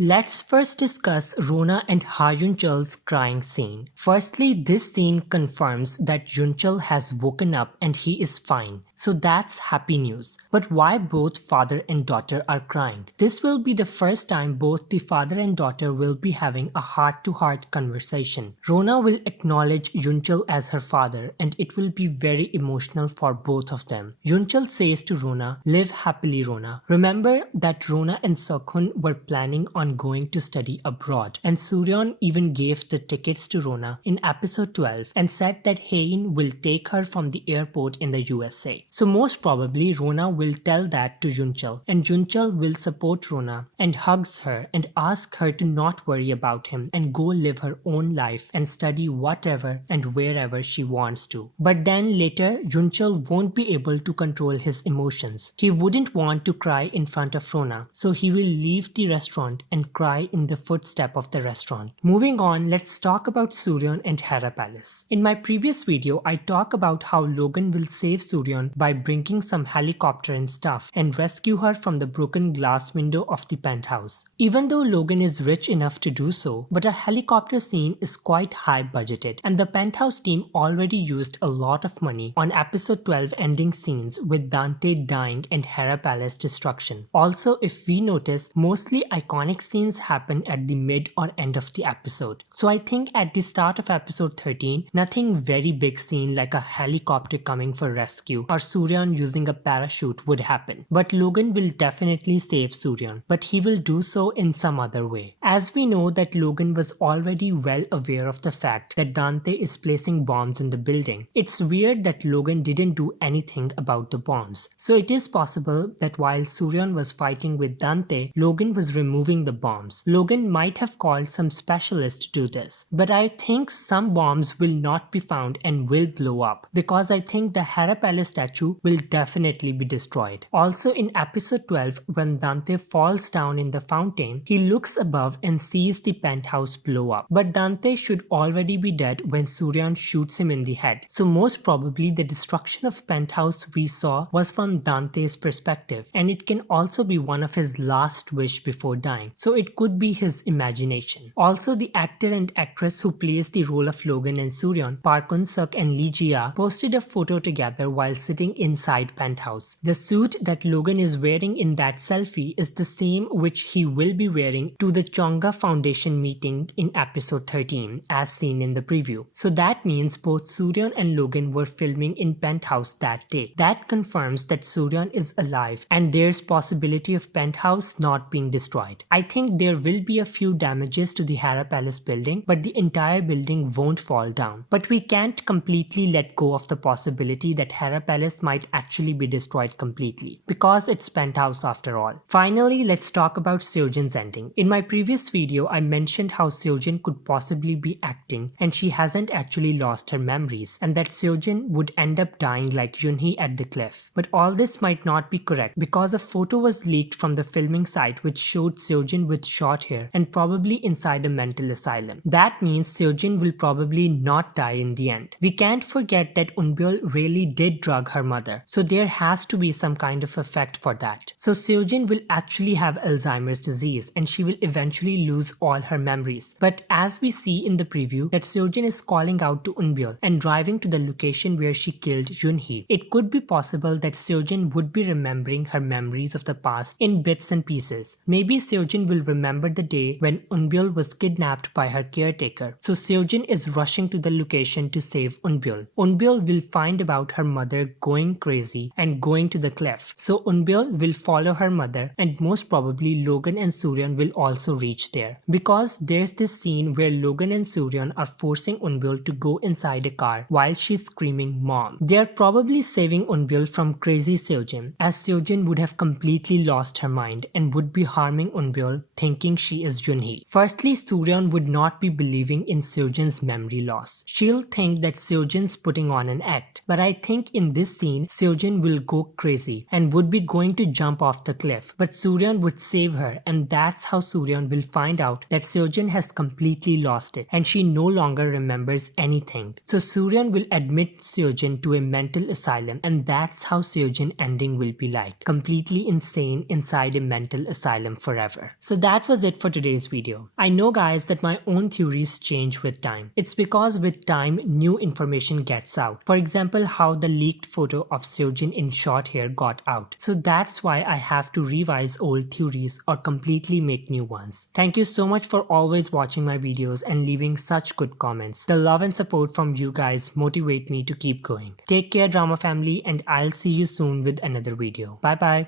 Let's first discuss Rona and Yoon Chul's crying scene. Firstly, this scene confirms that Yoon Chul has woken up and he is fine. So that's happy news. But why both father and daughter are crying? This will be the first time both the father and daughter will be having a heart-to-heart conversation. Rona will acknowledge Yoon Chul as her father and it will be very emotional for both of them. Yoon Chul says to Rona, "Live happily, Rona." Remember that Rona and Seokhoon were planning on going to study abroad, and Su Ryeon even gave the tickets to Rona in episode 12 and said that Hae-in will take her from the airport in the USA. So most probably Rona will tell that to Yoon Chul, and Yoon Chul will support Rona and hugs her and ask her to not worry about him and go live her own life and study whatever and wherever she wants to. But then later Yoon Chul won't be able to control his emotions. He wouldn't want to cry in front of Rona, so he will leave the restaurant and cry in the footstep of the restaurant. Moving on, let's talk about Su Ryeon and Hera Palace. In my previous video, I talk about how Logan will save Su Ryeon by bringing some helicopter and stuff and rescue her from the broken glass window of the penthouse. Even though Logan is rich enough to do so, but a helicopter scene is quite high budgeted, and the penthouse team already used a lot of money on episode 12 ending scenes with Dante dying and Hera Palace destruction. Also, if we notice, mostly iconic scenes happen at the mid or end of the episode. So I think at the start of episode 13, nothing very big scene like a helicopter coming for rescue or Su Ryeon using a parachute would happen. But Logan will definitely save Su Ryeon, but he will do so in some other way. As we know that Logan was already well aware of the fact that Dante is placing bombs in the building. It's weird that Logan didn't do anything about the bombs. So it is possible that while Su Ryeon was fighting with Dante, Logan was removing the bombs. Logan might have called some specialist to do this. But I think some bombs will not be found and will blow up, because I think the Hera Palace statue will definitely be destroyed. Also in episode 12, when Dante falls down in the fountain, he looks above and sees the penthouse blow up. But Dante should already be dead when Su Ryeon shoots him in the head. So most probably the destruction of penthouse we saw was from Dante's perspective, and it can also be one of his last wish before dying. So it could be his imagination. Also, the actor and actress who plays the role of Logan and Su Ryeon, Park Eun-suk and Lee Ji-ah, posted a photo together while sitting inside penthouse. The suit that Logan is wearing in that selfie is the same which he will be wearing to the Chonga Foundation meeting in episode 13 as seen in the preview. So that means both Su Ryeon and Logan were filming in penthouse that day. That confirms that Su Ryeon is alive and there's possibility of penthouse not being destroyed. I think there will be a few damages to the Hera Palace building, but the entire building won't fall down. But we can't completely let go of the possibility that Hera Palace might actually be destroyed completely, because it's penthouse after all. Finally, let's talk about Seo Jin's ending. In my previous video, I mentioned how Seo Jin could possibly be acting and she hasn't actually lost her memories, and that Seo Jin would end up dying like Yun Hee at the cliff. But all this might not be correct, because a photo was leaked from the filming site which showed Seo Jin with short hair and probably inside a mental asylum. That means Seo Jin will probably not die in the end. We can't forget that Eun Byul really did drug her mother, so there has to be some kind of effect for that. So Seo Jin will actually have Alzheimer's disease and she will eventually lose all her memories. But as we see in the preview that Seo Jin is calling out to Eun Byul and driving to the location where she killed Yun Hee, it could be possible that Seo Jin would be remembering her memories of the past in bits and pieces. Maybe Seo Jin will remember the day when Eun Byul was kidnapped by her caretaker. So Seo Jin is rushing to the location to save Eun Byul. Eun Byul will find about her mother going crazy and going to the cliff. So Eun Byul will follow her mother, and most probably Logan and Su Ryeon will also reach there. Because there's this scene where Logan and Su Ryeon are forcing Eun Byul to go inside a car while she's screaming mom. They are probably saving Eun Byul from crazy Seo Jin, as Seo Jin would have completely lost her mind and would be harming Eun Byul thinking she is Yun Hee. Firstly, Su Ryeon would not be believing in Seo Jin's memory loss. She'll think that Seo Jin's putting on an act. But I think in this scene, Seo Jin will go crazy and would be going to jump off the cliff. But Su Ryeon would save her, and that's how Su Ryeon will find out that Seo Jin has completely lost it and she no longer remembers anything. So Su Ryeon will admit Seo Jin to a mental asylum, and that's how Seo Jin ending will be like. Completely insane inside a mental asylum forever. So that was it for today's video. I know guys that my own theories change with time. It's because with time new information gets out. For example, how the leaked photo of Seo Jin in short hair got out. So that's why I have to revise old theories or completely make new ones. Thank you so much for always watching my videos and leaving such good comments. The love and support from you guys motivate me to keep going. Take care drama family, and I'll see you soon with another video. Bye bye.